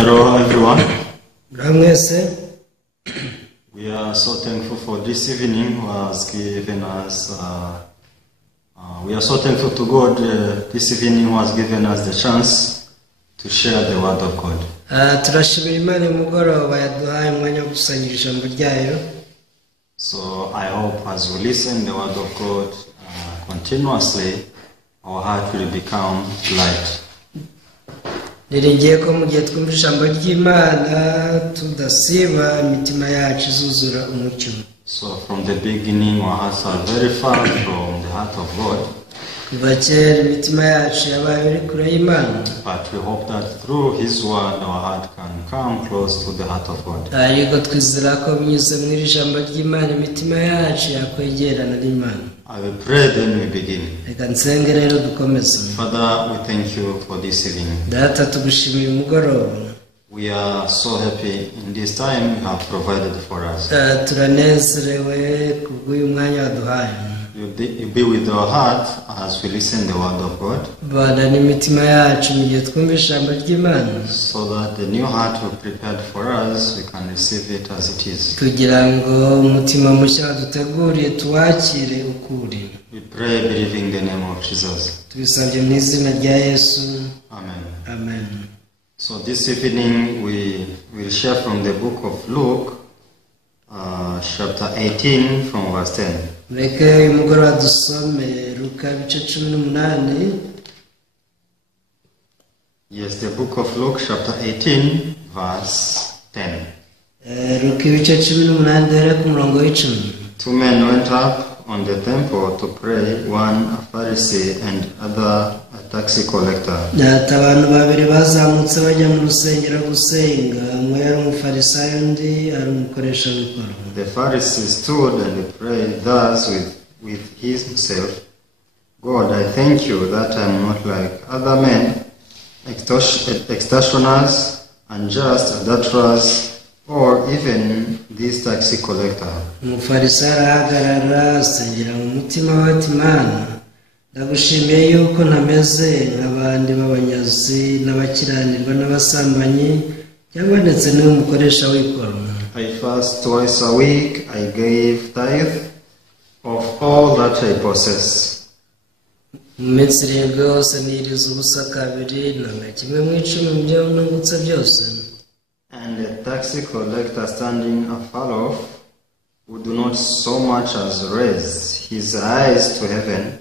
Hello everyone. Ramese. We are so thankful for this evening who has given us, we are so thankful to God this evening who has given us the chance to share the word of God. Turashimira Imana mugoroba yaduhaye umwanya wo gusangira ijambo ryayo. So I hope as we listen the word of God continuously, our heart will become light. Niringiye ko mu gihe twumva ijambo ry'Imana tudasiba imitima yacu izuzura umucyo. So from the beginning our hearts are very far from the heart of God. Kuva kera imitima yacu yabaye iri kure y'Imana. But we hope that through His word our heart can come close to the heart of God. Ariko twizera ko binyuze mu ijambo ry'Imana imitima yacu yakwegerana n'Imana. I will pray then we begin. Reka nsenge rero dukomeze. Father, we thank you for this evening. Data tugushimira umugoroba. We are so happy in this time you have provided for us. Turanezerewe kubw'uyu mwanya waduhaye. You be with our heart as we listen the word of God. Bana n'imitima yacu mu gihe twumva ijambo ry'Imana. So that the new heart we prepared for us, we can receive it as it is. Kugira ngo umutima mushya waduteguriye tuwakire ukuri. We pray believing the name of Jesus. Tubisabye mu izina rya Yesu. Amen. Amen. So this evening we will share from the book of Luke, chapter 18 from verse 10. Reka uyu mugoroba dusome Luka ibice 18. Yes, the book of Luke, chapter 18, verse 10. Luka ibice 18 dore ku murongo w'icumi. Two men went up on the temple to pray, one a Pharisee and other a tax collector. Abantu babiri bazamutse bajya mu rusengero gusenga, umwe yari umufarisayo undi ari umukoresha w'ikoro. The Pharisee stood and prayed thus with himself, God, I thank you that I am not like other men, extortioners, unjust, adulterers, or even this tax collector. Umufarisayo arahagarara asengera mu mutima we ati Mana, ndagushimiye yuko ntameze nk'abandi b'abanyazi n'abakiranirwa n'abasambanyi cyangwa ndetse n'umukoresha w'ikoro. I fast twice a week, I gave tithe of all that I possess. Mu minsi irindwi yose niriza ubusa kabiri nanga kimwe mu icumi mu byo nungutse byose. And a tax collector standing afar off would not so much as raise his eyes to heaven,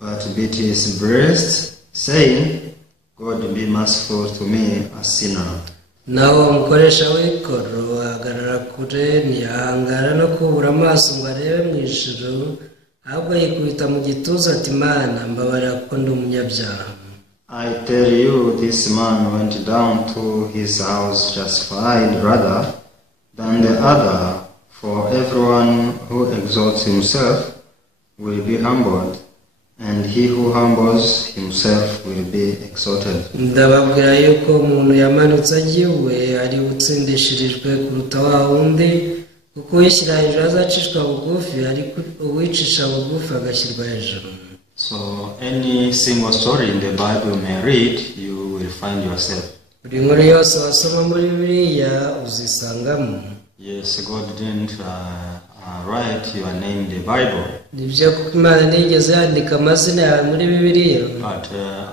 but beat his breast, saying, God be merciful to me, a sinner. Naho umukoresha w'ikoro ahagarara kure ntiyahangara no kubura amaso ngo arebe mu ijuru, ahubwo yikubita mu gituza ati Mana mbabarira kuko ndi umunyabyaha. I tell you, this man went down to his house justified rather than the other, for everyone who exalts himself will be humbled, and he who humbles himself will be exalted. Ndababwira yuko umuntu yamanutse agiwe ari butsindishirijwe kuruta wa wundi, kuko uwishyira hejuru azacishwa bugufi, ariko uwicisha bugufi agashyirwa hejuru. So any single story in the Bible you may read, you will find yourself. Buri nkuru yose wasoma muri Bibiliya uzisangamo. Yes, God didn't write your name in the Bible. Nibyo kuko Imana ntigeze yandika amazina yawe muri Bibiliya. But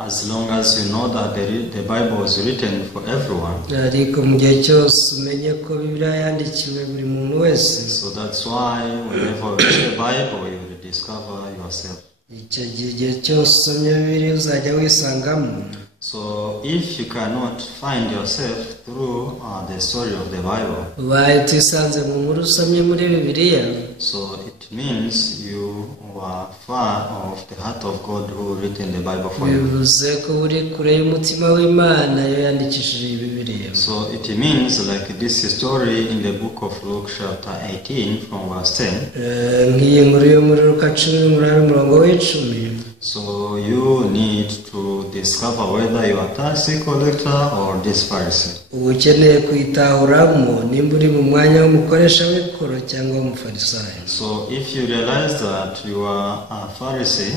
as long as you know that the Bible was written for everyone. Ariko mu gihe cyose umenye ko Bibiliya yandikiwe buri muntu wese. So that's why whenever you read the Bible, you will discover yourself. Icyo gihe cyose usomye Bibiliya uzajya wisangamo. So if you cannot find yourself through the story of the Bible, ubaye utisanze mu nkuru usomye muri Bibiliya, so it means you were far of the heart of God who written the Bible for you. bivuze ko uri kure y'umutima w'Imana yo yandikishije iyi Bibiliya. So it means like this story in the book of Luke chapter 18 from verse 10. Nk'iyi nkuru yo muri Luka 18 umurongo w'icumi. So you need to discover whether you are a tax collector or this Pharisee. Ubu ukeneye kwitahuramo nimba uri mu mwanya w'umukoresha w'ikoro cyangwa w'umufarisayo. So if you realize that you are a Pharisee,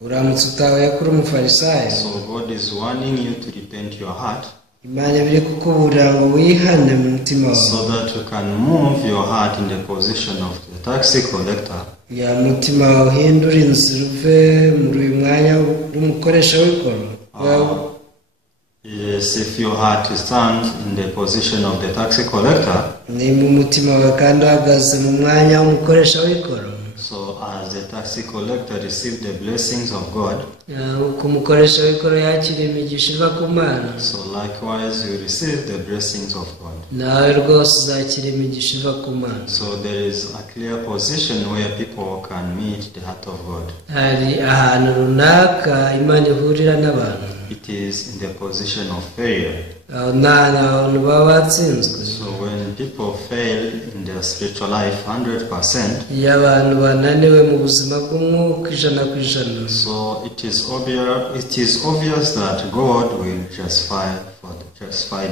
uramutse utahuye kuri umufarisayo, so God is warning you to repent your heart. Imana biri kukuburira ngo wihane mu mutima wawe, so that you can move your heart in the position of the tax collector. ya mutima wawe uhindura inzira uve muri uyu mwanya w'umukoresha w'ikoro. Yes, if your heart stands in the position of the tax collector, ni mu mutima wawe kandi uhagaze mu mwanya w'umukoresha w'ikoro, so as the tax collector received the blessings of God, uko umukoresha w'ikoro yakira imigisha iva ku Mana, so likewise you receive the blessings of God. nawe rwose uzakira imigisha iva ku Mana. So there is a clear position where people can meet the heart of God. hari ahantu runaka Imana ihurira n'abantu, It is in the position of failure. aho nta hantu baba batsinzwe. So when people fail in their spiritual life 100%, iyo abantu bananiwe mu buzima bw'umwuka 100%, so it is obvious that God will justify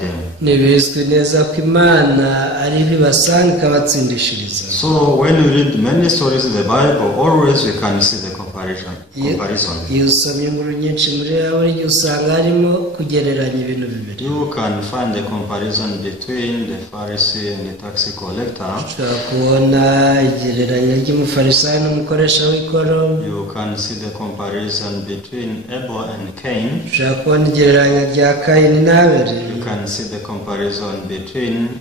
them. ntibizwi neza ko Imana ariho ibasanga ikabatsindishiriza. So when we read many stories in the Bible, always we can see the comparison. iyo usomye inkuru nyinshi muri buri gihe usanga harimo kugereranya ibintu bibiri. You can find the comparison between the Pharisee and the tax collector. ushobora kubona igereranya ry'umufarisayo n'umukoresha w'ikoro. You can see the comparison between Abel and Cain. ushobora kubona igereranya rya Kayini n'Abeli. You can see the comparison between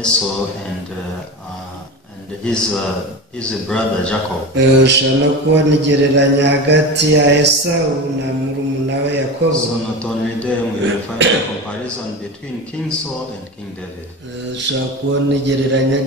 Esau and his brother Jacob. ushobora no kubona igereranya hagati ya Esawu na murumuna we Yakobo. So not only them, we will find the comparison between King Saul and King David. ushobora kubona igereranya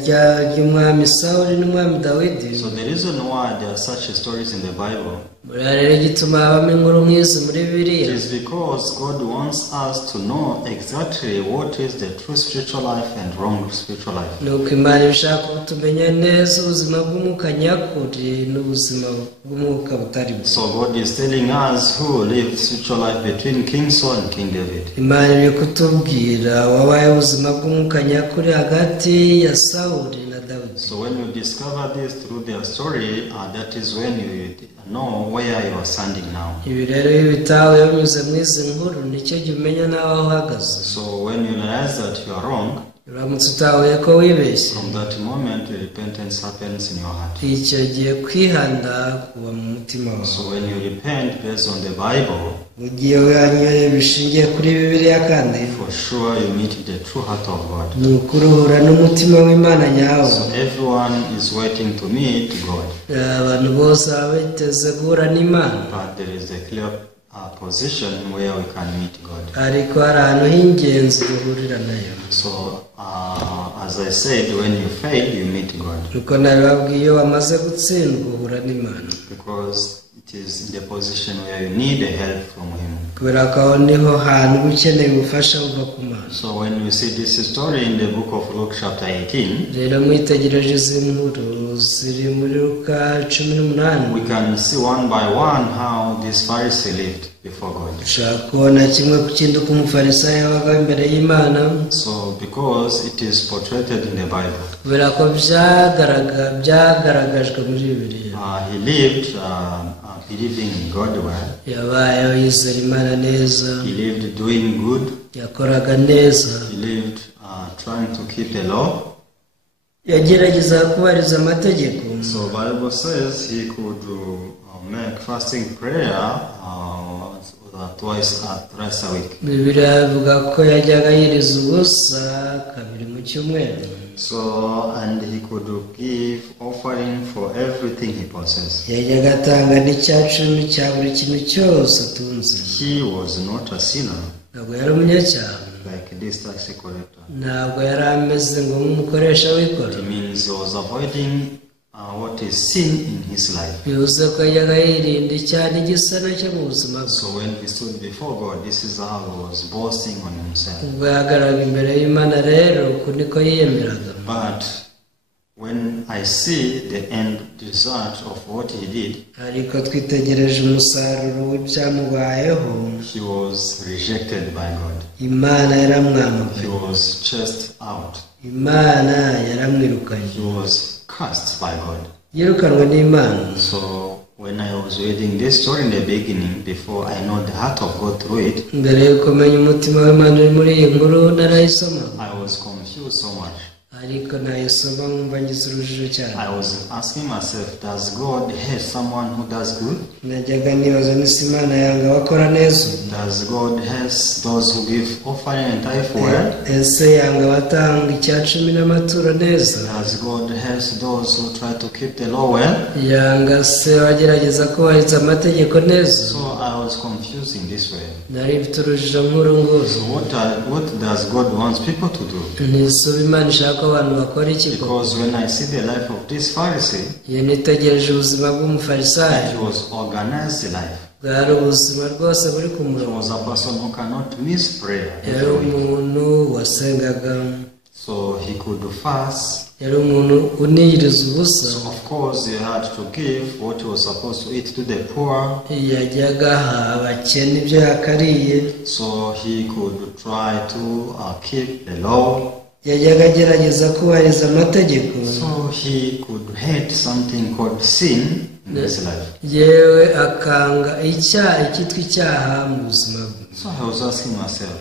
ry'umwami Sawuli n'umwami Dawidi. So the reason why there are such stories in the Bible, rero gituma habamo inkuru nk'izi muri Bibiliya, it is because God wants us to know exactly what is the true spiritual life and wrong spiritual life. nuko Imana ishaka ko tumenya neza ubuzima bw'umwuka nyakuri n'ubuzima bw'umwuka butari bwo. So God is telling us who lived spiritual life between King Saul and King David. Imana iri kutubwira wabaye ubuzima bw'umwuka nyakuri hagati ya Sawuli na Dawidi. So when you discover this through their story, that is when you know where you are standing now. ibi rero iyo bitawe binyuze mu izi nkuru nicyo gihe umenya nawe aho uhagaze. So when you realize that you are wrong, uramutse utahuye ko wibeshye, from that moment repentance happens in your heart. icyo gihe kwihana kuba mu mutima wawe. So when you repent based on the Bible, mu gihe wanyoye bishingiye kuri Bibiliya kandi for sure you meet the true heart of God. ni ukuri uhura n'umutima w'Imana nyawo. So everyone is waiting to meet God, abantu bose baba biteze guhura n'Imana, but there is a clear position where we can meet God. ariko hari ahantu h'ingenzi duhurira nayo. So as I said, when you fail, you meet God, nuko nabibabwiye iyo wamaze gutsindwa uhura n'Imana, because it is in the position where you need help from Him. kubera ko aho niho hantu uba ukeneye ubufasha buva ku Mana. So when we see this story in the book of Luke chapter 18, rero mwitegereje izi nkuru ziri muri Luka 18, we can see one by one how this Pharisee lived before God. ushobora kubona kimwe ku kindi uko umufarisayo yabaga imbere y'Imana. So because it is portrayed in the Bible, kubera ko byagaragajwe muri Bibiliya. he lived believing in God well. yabayeho yizera Imana neza, He lived doing good. yakoraga neza, He lived trying to keep the law. yagerageza kubahiriza amategeko. So Bible says he could make fasting prayer thrice a week. Bibiliya ivuga ko yajyaga yiriza ubusa kabiri mu cyumweru. So and he could give offering for everything he possessed. yajyaga atanga n'icyacumi cya buri kintu cyose atunze. He was not a sinner ntabwo yari umunyacyaha, like this tax collector. ntabwo yari ameze ngo nk'umukoresha w'ikoro. It means he was avoiding what is sin in his life. bivuze ko yajyaga yirinda icyaha n'igisa nacyo mu buzima bwe. So when he stood before God, this is how he was boasting on himself. ubwo yahagararaga imbere y'Imana rero uku niko yiyemeraga. But when I see the end result of what he did, ariko twitegereje umusaruro w'ibyamubayeho, he was rejected by God. Imana He yaramwamagaye, was chased out. Imana yaramwirukanye, He was cursed by God. yirukanwe n'Imana. So When I was reading this story in the beginning, before I know the heart of God through it, mbere yo kumenya umutima w'Imana uri muri iyi nkuru narayisoma, I was confused so much. ariko nayisoma nkumva ngize urujijo cyane. I was asking myself, does God hate someone who does good? najyaga nibaza nisi Imana yanga abakora neza? Does God hate those who give offering and tithe well? ese yanga abatanga icya cumi n'amaturo neza? Does God hate those who try to keep the law well? yanga se abagerageza kubahiriza amategeko neza? So I was confused in this way. nari mfite urujijo nk'uru nguru. So what does God want people to do? ntisuba Imana ishaka ko abantu bakora iki? Because when I see the life of this Pharisee, iyo nitegereje ubuzima bw'umufarisayo, he was organized life. bwari ubuzima rwose buri ku He murongo. was a person who cannot miss prayer yari every week. umuntu wasengaga, So he could fast. yari umuntu uniyiriza ubusa. So of course he had to give what he was supposed to eat to the poor. yajyaga aha abakene ibyo yakariye, So he could try to keep the law. yajyaga agerageza kubahiriza amategeko. So he could hate something called sin in his life. yewe akanga icyitwa icyaha mu buzima bwe. So I was asking myself,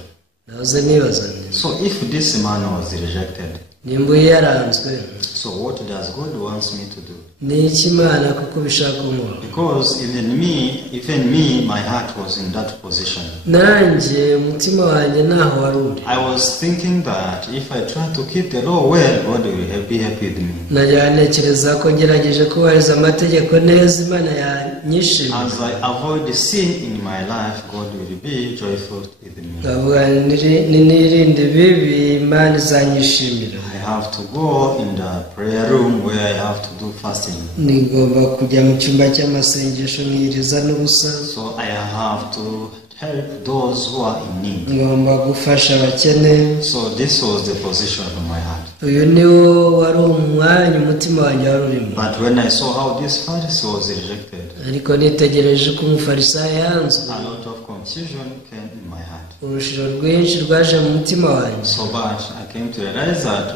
nahoze nibaza nti, so if this man was rejected, nimba uyu yaranzwe, so what does God wants me to do? ni iki Imana kuko bishaka umuntu? Because even me, my heart was in that position. nanjye umutima wanjye ntaho wari uri. I was thinking that if I try to keep the law well, God will be happy with me. najya ntekereza ko ngerageje kubahiriza amategeko neza Imana yanyishimiye. As I avoid the sin in my life, God will be joyful with me. ngavuga nirinde ibibi Imana izanyishimira. I have to go in the prayer room where I have to do fasting. nigomba kujya mu cyumba cy'amasengesho nkiriza n'ubusa. So I have to help those who are in need. ngomba gufasha abakene. So this was the position of my heart. uyu niwo wari umwanya umutima wanjye wari urimo. But when I saw how this Pharisee was rejected, ariko nitegereje ko umufarisayo yanzwe, a lot of confusion came in my heart. urushiro rwinshi rwaje mu mutima wanjye. So but I came to realize that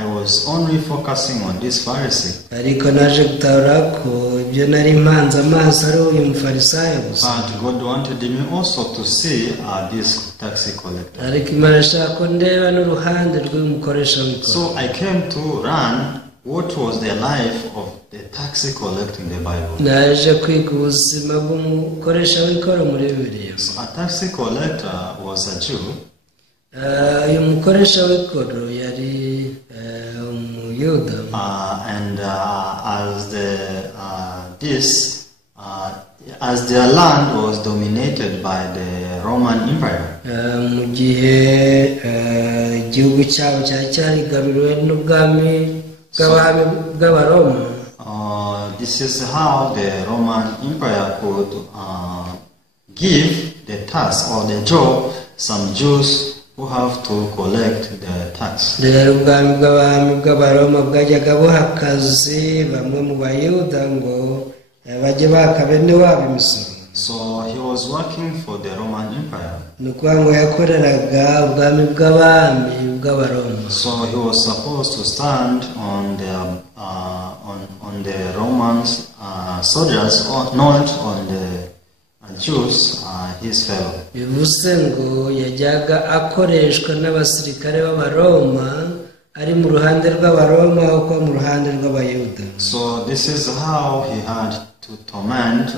I was only focusing on this Pharisee. ariko naje gutahura ko ibyo nari mpanze amaso ari uyu mufarisayo gusa. But God wanted me also to see this tax collector. ariko Imana ishaka ko ndeba n'uruhande rw'umukoresha w'ikoro. So I came to learn what was the life of the tax collector in the Bible. naje kwiga ubuzima bw'umukoresha w'ikoro muri Bibiliya. So a tax collector was a Jew. uyu mukoresha w'ikoro yari umuyuda. And as their land was dominated by the Roman Empire. mu gihe igihugu cyabo cyari cyarigaruriwe n'ubwami bw'abaroma. This is how the Roman Empire could give the tax or the job some Jews who have to collect the tax. rero ubwami bw'abaroma bwajyaga buha akazi bamwe mu bayuda ngo bajye baka bene wabo imisoro. So he was working for the Roman Empire. ni ukuvuga ngo yakoreraga ubwami bw'abami bw'abaroma. So he was supposed to stand on the Romans soldiers, not on the Jews, his fellow. bivuze ngo yajyaga akoreshwa n'abasirikare b'abaroma ari mu ruhande rw'abaroma aho kuba mu ruhande rw'abayuda. So this is how he had to torment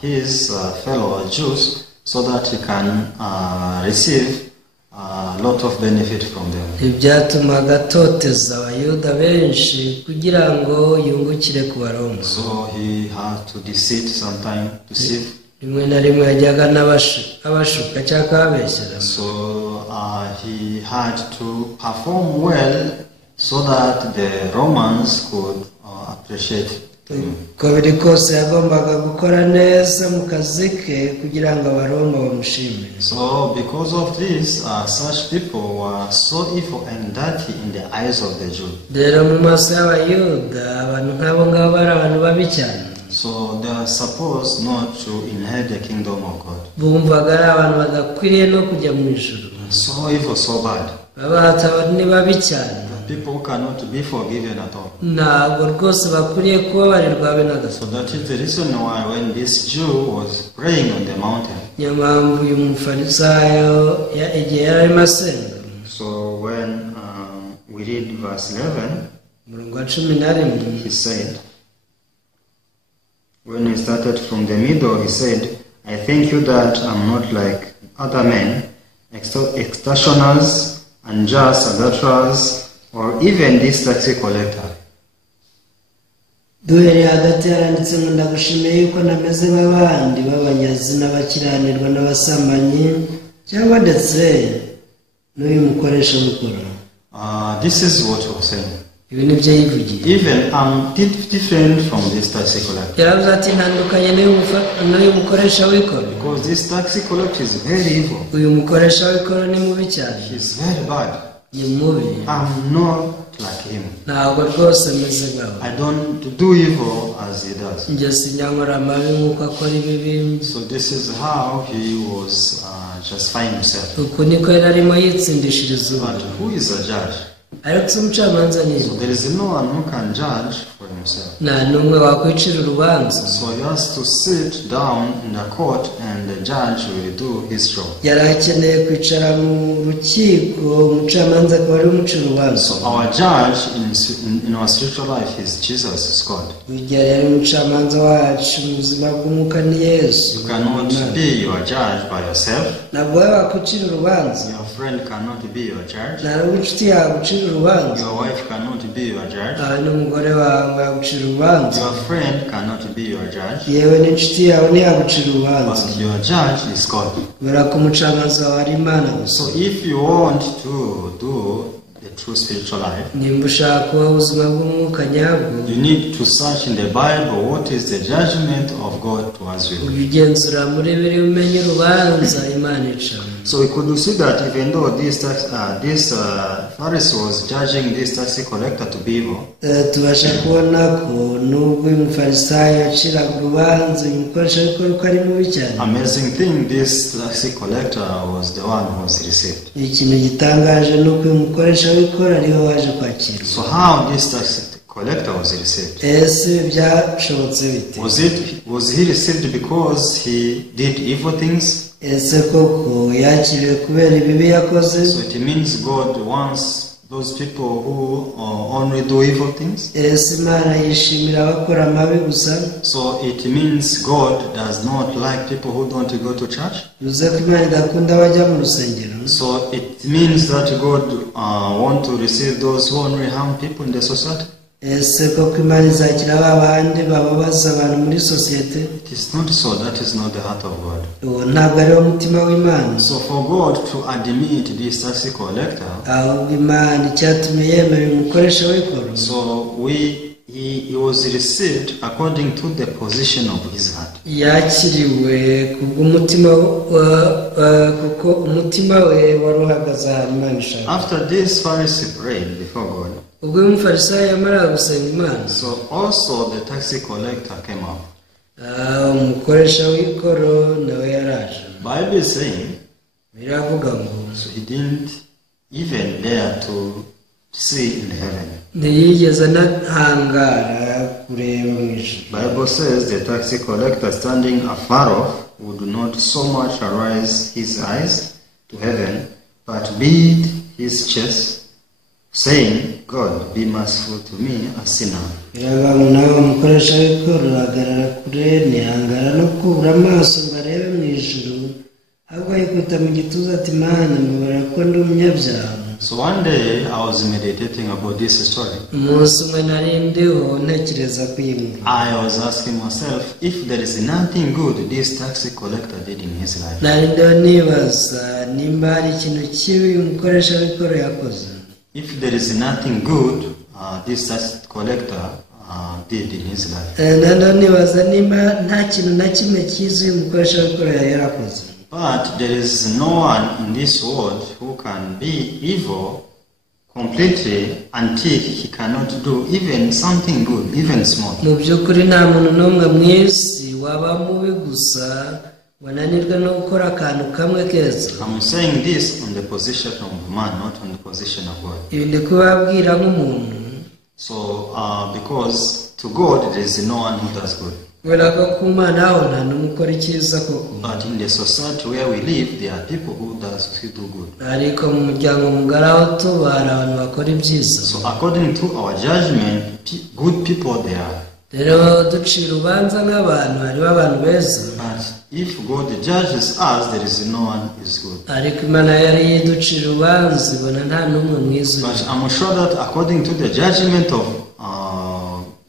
his fellow Jews so that he can receive a lot of benefit from them. ibyatumaga atoteza abayuda benshi kugira ngo yungukire ku baroma. So he had to deceive. rimwe na rimwe yajyaga abashuka cyangwa ababeshyera. So he had to perform well so that the Romans could appreciate him. uko biri kose yagombaga gukora neza mu kazi ke kugira ngo abaroma bamushimire. So because of this, such people were so evil and dirty in the eyes of the Jews. rero mu maso y'abayuda abantu nk'abo ngabo bari abantu babi cyane. So they are supposed not to inherit the kingdom of God. bumvaga ari abantu badakwiriye no kujya mu ijuru. So evil, so bad. baba ni babi cyane. people cannot be forgiven at all. ntabwo rwose bakwiriye kubabarirwa habe na gato. So that is the reason why when this Jew was praying on the mountain, niyo mpamvu uyu mufarisayo igihe yari arimo asenga, so when we read verse 11, umurongo wa 11, he said, when we started from the middle, he said, I thank you that I'm not like other men, extortioners, unjust, adulterers, or even this tax collector. duhereye hagati yaranditse ngo ndagushimiye yuko nameze nk'abandi b'abanyazi n'abakiranirwa n'abasambanyi cyangwa ndetse n'uyu mukoresha w'ikoro. This is what he was saying. ibi ni byo yivugiye. Even I'm different from this tax collector. yaravuze ati ntandukanye n'uyu mukoresha w'ikoro. Because this tax collector is very evil. uyu mukoresha w'ikoro ni mubi cyane. He's very bad. ni mubi. I'm not like him. ntabwo rwose meze nkawe. I don't do evil as he does. njye sinyankora amabi nk'uko akora ibibi. So this is how he was justifying himself. uku niko yari arimo yitsindishiriza ubu. But who is a judge? ariko si umucamanza ni So there is no one who can judge for himself. nta n'umwe wakwicira urubanza. So he has to sit down in the court and the judge will do his job. yari akeneye kwicara mu rukiko, umucamanza akaba ari umuca urubanza. So our judge in our spiritual life is Jesus, is God. igihe yari umucamanza wacu mu buzima bw'umwuka ni Yesu. You cannot be your judge by yourself. ntabwo wowe wakwicira urubanza. Your friend cannot be your judge. nta n'inshuti yawe ucira urubanza. Your wife cannot be your judge. n'umugore wawe yagucira urubanza. Your friend cannot be your judge. yewe n'inshuti yawe ntiyagucira urubanza. But your judge is God. kubera ko umucamanza wawe ari Imana gusa. So if you want to do the true spiritual life, nimba ushaka kuba ubuzima bw'umwuka nyabwo, you need to search in the Bible what is the judgment of God towards you. ubigenzura muri biri umenye urubanza Imana ica. So we could see that even though this Pharisee was judging this tax collector to be evil, tubasha kubona ko nubwo uyu mufarisayo yaciraga urubanza uyu mukoresha w'ikoro ko ari mubi cyane. amazing thing, this tax collector was the one who was received. ikintu gitangaje ni uko uyu mukoresha w'ikoro ariwe waje kwakirwa. So how this tax collector was received? ese byashobotse bite? Was he received because he did evil things? ese koko yakiriwe kubera ibibi yakoze? So it means God wants those people who only do evil things? ese Imana yishimira abakora amabi gusa? So it means God does not like people who don't go to church? bivuze ko Imana idakunda abajya mu rusengero? So it means that God want to receive those who only harm people in the society? ese koko Imana izakira ba bandi bababaza abantu muri sosiyete? It is not so. That is not the heart of God. uwo ntabwo ari wo mutima w'Imana. So for God to admit this tax collector, ahubwo Imana icyatumye yemera umukoresha w'ikoro, so he was received according to the position of his heart. yakiriwe kubw'umutima kuko umutima we wari uhagaze ahantu Imana ishaka. After this Pharisee prayed before God, ubwo uyu mufarisayo yamaraga gusenga Imana, so also the tax collector came up. umukoresha w'ikoro nawe yaraje. Bible is saying, biravuga ngo so he didn't even dare to see in heaven. ntiyigeze anahangara kureba mu ijuru. Bible says the tax collector standing afar off would not so much arise his eyes to heaven, but beat his chest, saying, God, be merciful to me, a sinner. biravuga ngo nawe umukoresha w'ikoro ahagarara kure ntihangara no kubura amaso ngo arebe mu ijuru, ahubwo yikubita mu gituza ati Mana mbabarira ko ndi umunyabyaha. So one day I was meditating about this story. umunsi umwe nari ndiho ntekereza ku iyi nkuru. I was asking myself if there is nothing good this tax collector did in his life. nari ndiho nibaza nimba hari ikintu kibi uyu mukoresha w'ikoro yakoze. If there is nothing good this tax collector did in his life. nanone nibaza nimba nta kintu na kimwe cyiza uyu mukoresha w'ikoro yari yarakoze. But there is no one in this world who can be evil completely until he cannot do even something good, even small. mu by'ukuri nta muntu n'umwe mu isi waba mubi gusa wananirwe no gukora akantu kamwe keza. I'm saying this on the position of man, not on the position of God. Ibi ndi kubabwira nk'umuntu. So, because to God there is no one who does good. Kubera ko ku Mana ho nta n'umwe ukora icyiza koko. But in the society where we live, there are people who do good. Ariko mu muryango mugari aho tuba hari abantu bakora ibyiza. So according to our judgment, good people there are. Rero ducira urubanza nk'abantu hariho abantu beza. But if God judges us, there is no one who is good. Ariko Imana yari yiducira urubanza ibona nta n'umwe mwiza. But I'm sure that according to the judgment of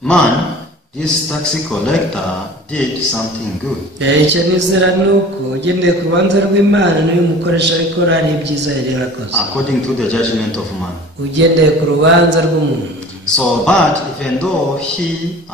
man, this tax collector did something good. Icyo nizera ni uko ugendeye ku rubanza rw'Imana n'uyu mukoresha ariko hari ibyiza yari yarakoze. According to the judgment of man. Ugendeye ku rubanza rw'umuntu. So, but even though he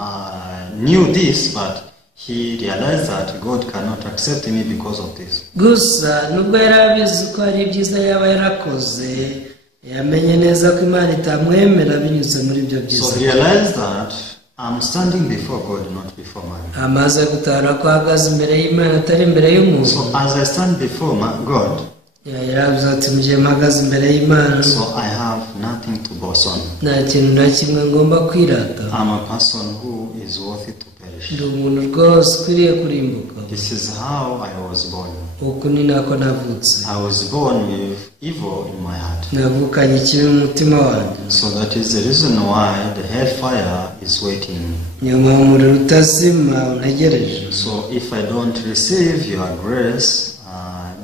knew this, but he realized that God cannot accept me because of this. Gusa nubwo yari abizi ko hari ibyiza yaba yarakoze, yamenye neza ko Imana itamwemera binyuze muri ibyo byiza. So he realized that I'm standing before God, not before man. Amaze gutahura ko ahagaze imbere y'Imana atari imbere y'umuntu. So as I stand before God, yaravuze ati mugihe mpagaze imbere y'Imana, so I have nothing to boast on. nta kintu na kimwe ngomba kwirata. I'm a person who is worthy to perish. Ndi umuntu rwose ukwiriye kurimbuka. This is how I was born. Uku ni nako navutse. I was born with evil in my heart. Navukanye ikibi mu mutima wanjye. So that is the reason why the hellfire is waiting. Nyuma umuriro utazima untegereje. So if I don't receive your grace,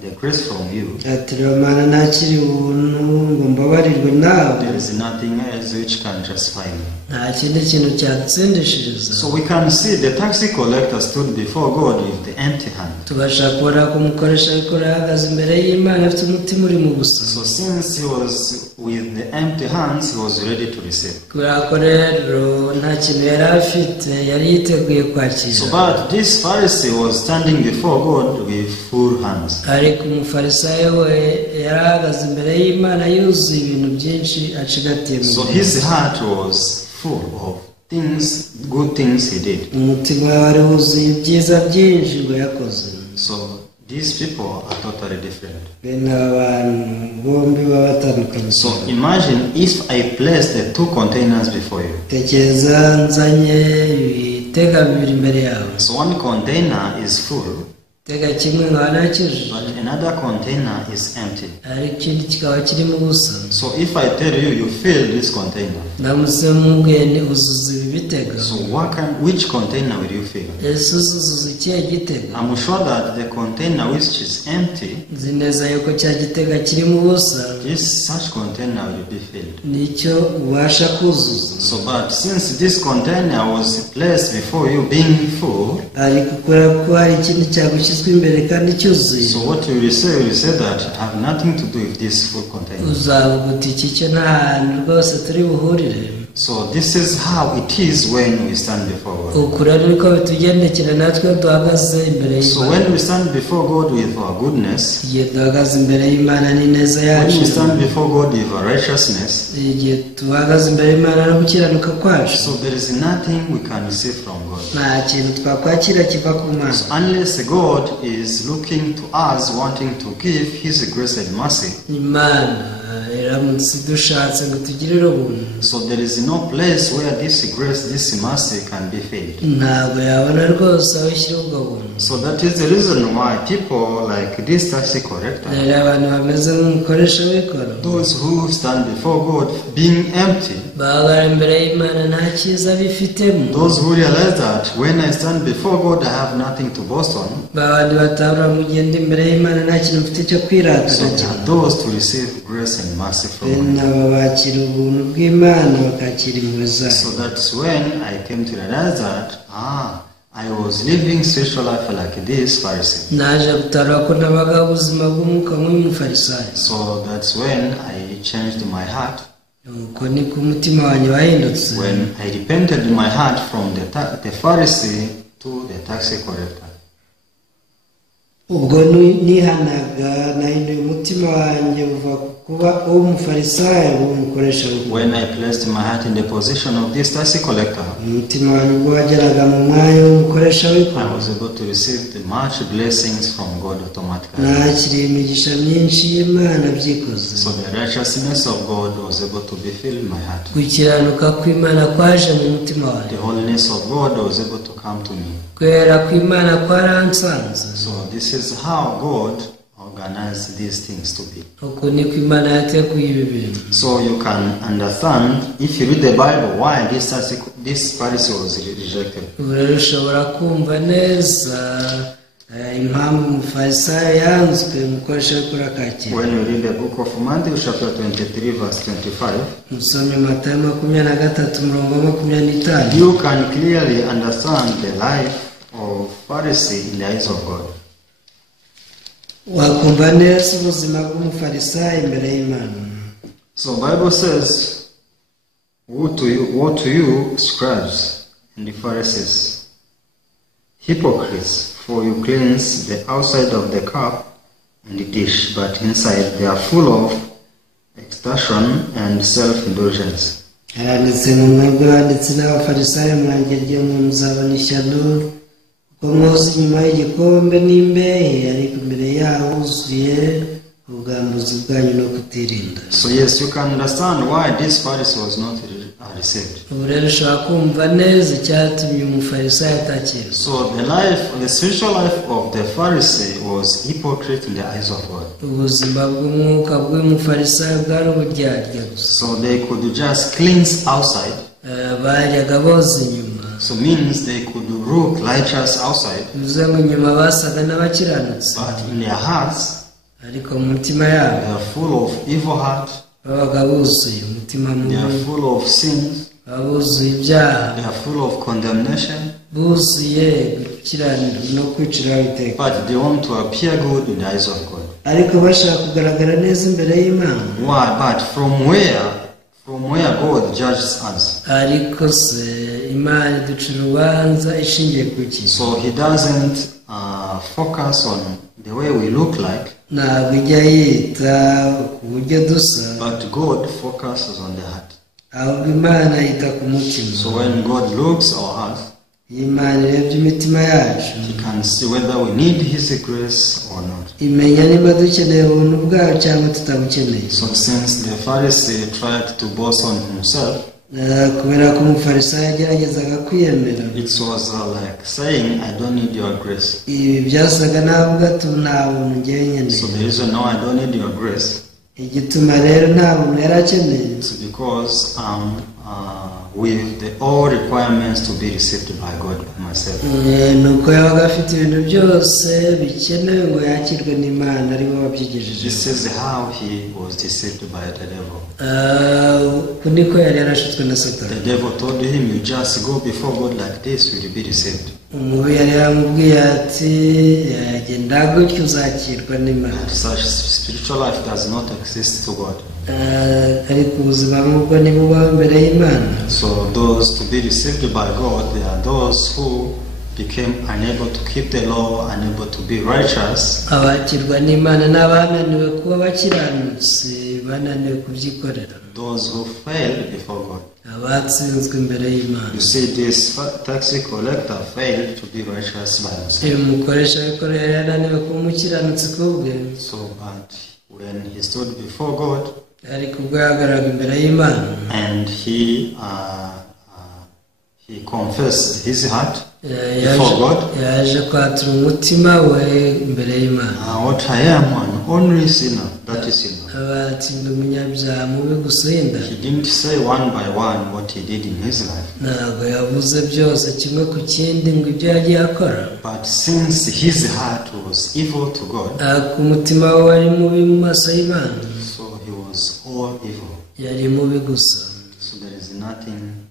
the grace from you, ati Mana nakiri ubuntu ngo mbabarirwe nawe, there is nothing else which can justify me. nta kindi kintu cyatsindishiriza. So we can see the tax collector stood before God with the empty hand. Tubasha kubona ko umukoresha ariko ahagaze imbere y'Imana afite umutima uri mu busa. So since he was with the empty hands, he was ready to receive. Kubera ko rero nta kintu yari afite, yari yiteguye kwakira. So but this Pharisee was standing before God with full hands. Ariko umufarisayo we yari ahagaze imbere y'Imana yuzuye ibintu byinshi acigatiye mu. So his heart was full of things, good things he did. Umutima wari wuzuye ibyiza byinshi ngo yakoze. So these people are totally different. Bene abantu bombi baba batandukanye. So imagine if I place the two containers before you. Tekereza nzanye ibitega bibiri imbere yawe. So one container is full, Itega kimwe nkaba nakije, but another container is empty. ariko ikindi kikaba kirimo ubusa. So if I tell you, you fill this container, ndamutse mubwiye ni uzuza ibi bitega, so which container will you fill? ese uzuza ikihe gitega? I'm sure that the container which is empty, nzi neza yuko cya gitega kirimo ubusa, such container will be filled. nicyo ubasha kuzuza. So but since this container was placed before you being full, ariko kubera ko hari ikindi cyagushyizwe imbere kandi cyuzuye, so what you will say that I have nothing to do with this full container. uzavuga uti iki cyo nta hantu rwose turi buhurire. So this is how it is when we stand before God. uku rero niko bitugendekera natwe duhagaze imbere So y'Imana. when we stand before God with our goodness, igihe duhagaze imbere y'Imana n'ineza when yacu, we stand before God with our righteousness, igihe duhagaze imbere y'Imana no gukiranuka kwacu, so there is nothing we can receive from God. nta kintu twakwakira kiva ku Mana. So unless God is looking to us, wanting to give His grace and mercy, Imana iramutse idushatse ngo tugirire ubuntu, so there is no place where this grace, this mercy can be filled. ntabwo yabona rwose aho ishyira ubwo buntu. So that is the reason why people like this tax collector, rero abantu bameze nk'umukoresha w'ikoro, those who stand before God being empty, bahagarara imbere y'Imana nta cyiza bifitemo, those who realize that when I stand before God I have nothing to boast on, babandi batabura mu genda imbere y'Imana nta kintu mfite cyo kwirata. so they are those to receive grace and mercy from bene God. aba bakira ubuntu bw'Imana bakakira impuhwe zayo. So that's when I came to realize that I was living spiritual life like this Pharisee. naje gutarura ko nabaga ubuzima bw'umwuka nk'umufarisayo. So that's when I changed my heart, uko niko umutima wanjye wahindutse, when I repented my heart from the Pharisee to the tax collector. ubwo nihanaga nahinduye umutima wanjye uva kuba umufarisayo umukoresha w'ikoro. When I placed my heart in the position of this tax collector, umutima wanjye ubwo wageraga mu mwanya w'umukoresha w'ikoro, I was able to receive the much blessings from God automatically. nakiriye imigisha myinshi y'Imana byikoze. So the righteousness of God was able to be filled in my heart. gukiranuka kw'Imana kwaje mu mutima wanjye. The holiness of God was able to come to me. kwera kw'Imana kwaransanze. So this is how God organized these things to be. uko niko Imana yateguye ibi bintu. So you can understand, if you read the Bible, why this Pharisee was rejected. ubu rero ushobora kumva neza impamvu umufarisayo yanzwe umukoresha w'ikoro akakira. When you read the book of Matthew chapter 23 verse 25, musomye Matayo 23:25, you can clearly understand the life of Pharisee in the eyes of God. wakumva neza ubuzima bw'umufarisayo imbere y'Imana. So Bible says, woe to you, scribes and the Pharisees, hypocrites, for you cleanse the outside of the cup and the dish, but inside they are full of extortion and self-indulgence. haranditse mu mwebwe banditse n'abafarisayo mwangerye mu muzabona ishyano kuko mwoza inyuma y'igikombe n'imbehe, ariko imbere yaho huzuye ubwambuzi bwanyu no kutirinda. So yes, you can understand why this Pharisee was not received. ubu rero ushobora kumva neza icyatumye umufarisayo atakira. So the spiritual life of the Pharisee was hypocrite in the eyes of God. ubuzima bw'umwuka bw'umufarisayo bwari uburyarya gusa. So they could just cleanse outside. bajyaga boza inyuma. So means they could look righteous outside, bivuze ngo inyuma basaga n'abakiranutsi, but in their hearts ariko mu mitima yabo they are full of evil heart. babaga buzuye umutima They mubi, are full of sins. baba buzuye ibyaha, They are full of condemnation. buzuye gukiranira no kwiciraho iteka, But they want to appear good in the eyes of God. ariko bashaka kugaragara neza imbere y'Imana. Why? But from where God judges us. ariko se Imana iduca urubanza ishingiye ku ki? So He doesn't focus on the way we look like, ntabwo ijya yita ku buryo dusa, but God focuses on the heart. ahubwo Imana yita ku mutima. So when God looks at our heart, iyo Imana irebye imitima yacu, He can see whether we need His grace or not. imenya niba dukeneye ubuntu bwayo cyangwa tutabukeneye. So since the Pharisee tried to boast on himself, kubera ko umufarisayo yageragezaga kwiyemera, it was like saying, I don't need your grace. ibi byasaga naho gato nta buntu ngewe nkeneye. So the reason now I don't need your grace, igituma rero nta buntu yari akeneye, it's because with all requirements to be received by God by myself. ni uko yabaga afite ibintu byose bikenewe ngo yakirwe n'Imana, ari bo babyigejeje. This is how he was deceived by the devil. uku niko yari yarashutswe na Satani. The devil told him, you just go before God like this, you will be received. umubi yari yaramubwiye ati genda gutyo uzakirwa n'Imana. And such spiritual life does not exist to God. ariko ubuzima nk'ubwo ntibubaho imbere y'Imana. So those to be received by God, they are those who became unable to keep the law, unable to be righteous. abakirwa n'Imana n'abananiwe kuba bakiranutse, bananiwe kubyikorera, Those who failed before God. abatsinzwe imbere y'Imana. You see, this tax collector failed to be righteous by himself. uyu mukoresha w'ikoro yari yananiwe kuba umukiranutsi kubwe, So, but when he stood before God, ariko ubwo yahagararaga imbere y'Imana and he confessed his heart before God, yaje kwatura umutima we imbere y'Imana. what I am, an only sinner, that is sinner. abatsinda umunyabyaha mubi gusa uhinda. He didn't say one by one what he did in his life. ntabwo yavuze byose kimwe ku kindi ngo ibyo yagiye akora, But since his heart was evil to God, ku mutima we wari mubi mu maso y'Imana, so he was all evil. yari mubi gusa, So there is nothing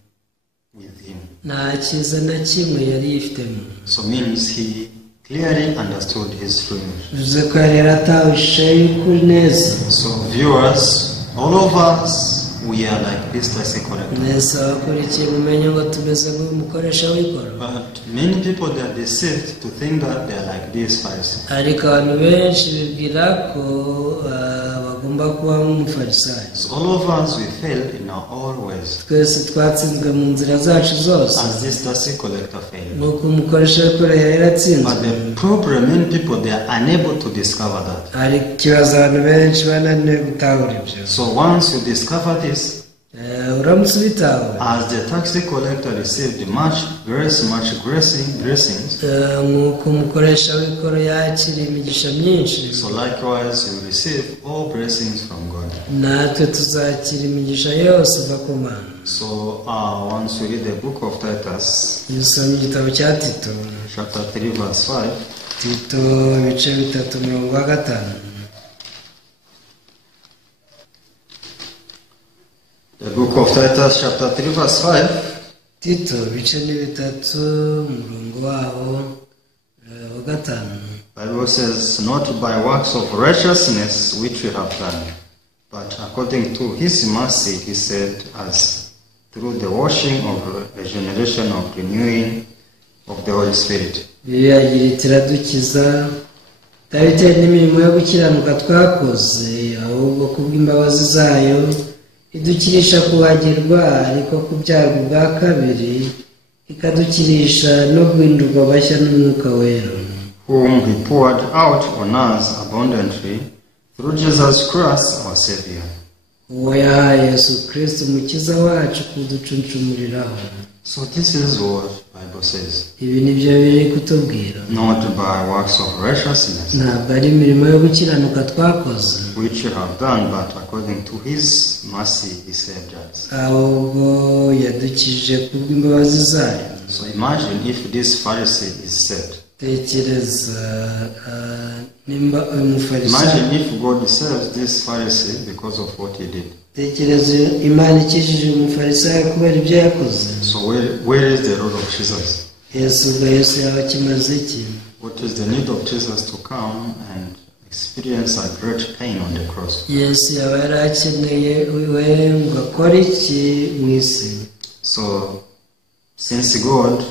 with him. nta cyiza na kimwe yari yifitemo. So means he clearly understood his truth. bivuze ko yari yaratawe ishusho y'ukuri neza. So viewers, all of us, we are like this tax collector. mwese abakurikiye mumenye ngo tumeze nk'umukoresha w'ikoro. But many people, they are deceived to think that they are like this Pharisee. ariko abantu benshi bibwira ko agomba kuba nk'umufarisayo. So all of us, we fail in our own ways. Twese twatsinzwe mu nzira zacu zose, As this tax collector failed. nk'uko umukoresha w'ikoro yari yaratsinzwe. But the problem, many people, they are unable to discover that. Hari ikibazo abantu benshi bananiwe gutahura ibyo. So once you discover this, uramutse ubitahura, as the tax collector received much grace, much blessings, nk'uko umukoresha w'ikoro yakiriye imigisha myinshi, so likewise you receive all blessings from God. natwe tuzakira imigisha yose iva ku Mana. So once you read the book of Titus, iyo usomye igitabo cya Tito, chapter 3 verse 5, Tito ibice 3:5, the book of Titus chapter 3 verse 5, Tito ibice 3 umurongo waho wa 5. Bible says, not by works of righteousness which we have done, but according to his mercy he saved us through the washing of regeneration of renewing of the Holy Spirit. Bibiliya igira iti iradukiza tabitewe n'imirimo yo gukiranuka twakoze, ahubwo kubw'imbabazi zayo idukirisha kubagirwa, ariko kubyarwa ubwa kabiri ikadukirisha no guhindurwa bashya n'Umwuka Wera, Whom he poured out on us abundantly through Jesus Christ our Savior. uwo yahaye Yesu Kristo umukiza wacu kuducuncumuriraho. So this is what Bible says. Ibi nibyo biri kutubwira, Not by works of righteousness ntabwo ari imirimo yo gukiranuka twakoze, which we have done, but according to his mercy he saved us. ahubwo yadukije kubw'imbabazi zayo. So imagine if this Pharisee is saved. Tekereza nimba umufarisayo, Imagine if God saves this Pharisee because of what he did. tekereza Imana ikijije umufarisayo kubera ibyo yakoze. So where is the role of Jesus? Yesu yaba akimaze iki? What is the need of Jesus to come and experience a great pain on the cross? Yesu yaba yari akeneye we ngo akore iki mu isi? So since God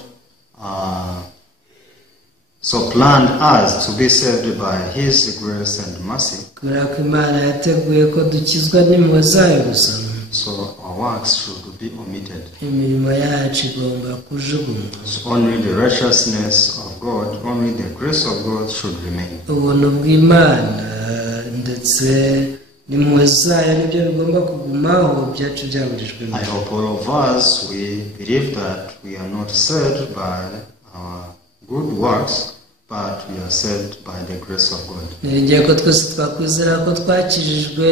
so planned us to be saved by his grace and mercy, kubera ko Imana yateguye ko dukizwa n'impuhwe zayo gusa, so our works should be omitted. imirimo yacu igomba kujugunywa. So only the righteousness of God, only the grace of God should remain. Ubuntu bw'Imana ndetse n'impuhwe zayo nibyo bigomba kugumaho, byacu byaburijwe. I hope all of us, we believe that we are not saved by our good works, but we are saved by the grace of God. Niringiye ko twese twakwizera ko twakijijwe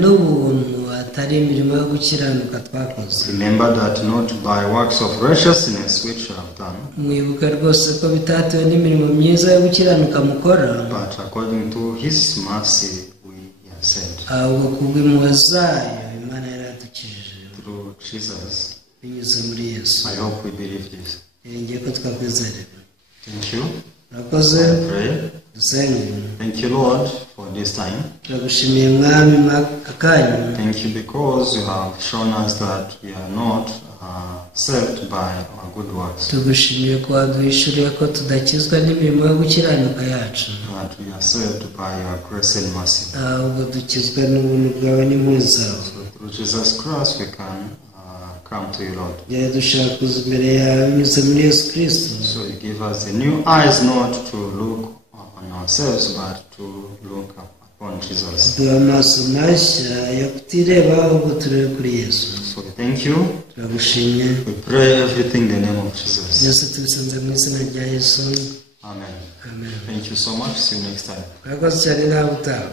n'ubuntu atari imirimo yo gukiranuka twakoze. Remember that not by works of righteousness which you have done, mwibuke rwose ko bitatewe n'imirimo myiza yo gukiranuka mukora, but according to his mercy we are saved ahubwo kubw'impuhwe zayo Imana yaradukijije through Jesus. binyuze muri Yesu. I hope we believe this. Niringiye ko twakwizera. Thank you. Murakoze, Pray. dusenge. Thank you, Lord, for this time. Turagushimiye Mwami akanyu. Thank you because you have shown us that we are not saved by our good works, Tugushimiye ko waduhishuriye ko tudakizwa n'imirimo yo gukiranuka yacu, but we are saved by your grace and mercy. ahubwo dukizwa n'ubuntu bwawe n'impuhwe zawe. So through Jesus Christ we can come to you, Lord. Rero dushaka kuza imbere yawe binyuze muri Yesu Kristo. So you give us the new eyes not to look on ourselves but to look upon Jesus. Duha amaso mashya yo kutireba ahubwo turebe kuri Yesu. So we thank you. Turagushimye. We pray everything in the name of Jesus. Byose tubisanze mu izina rya Yesu. Amen. Amen. Thank you so much. See you next time. Murakoze cyane nawe utaha.